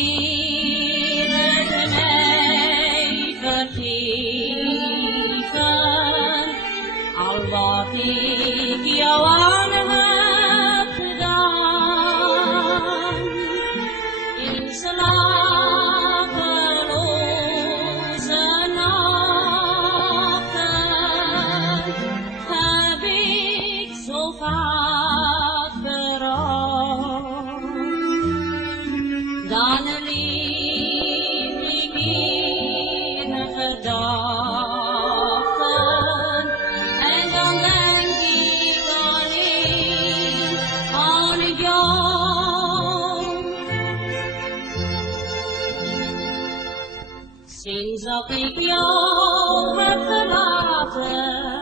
wilde mij vergeven, al wat ik jou aan heb gedaan. In slapeloze nachten heb ik zo vaak berouwd. Dan leef ik in gedachten en dan denk ik alleen aan jou. Sinds dat ik jou heb verlaten,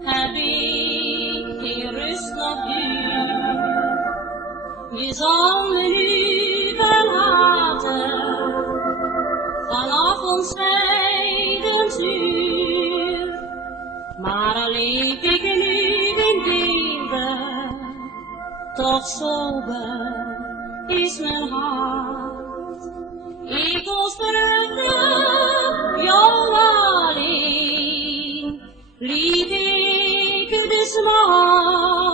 heb ik geen rust nog duur. Wie zal me nu verlaten vanaf ons zijdensuur? Maar al leef ik nu in beelden, toch sober is mijn hart. Ik koesterde jou alleen, lief ik de smart.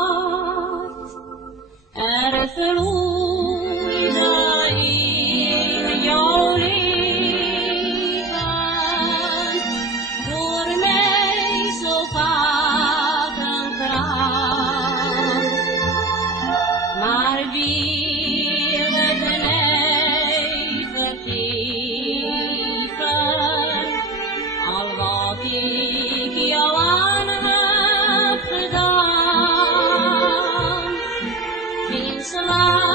Er vloeide in jouw leven voor mij zo vaak een traan. Maar wilde mij vergeven, al wat ik jou aan heb gedaan. In slaap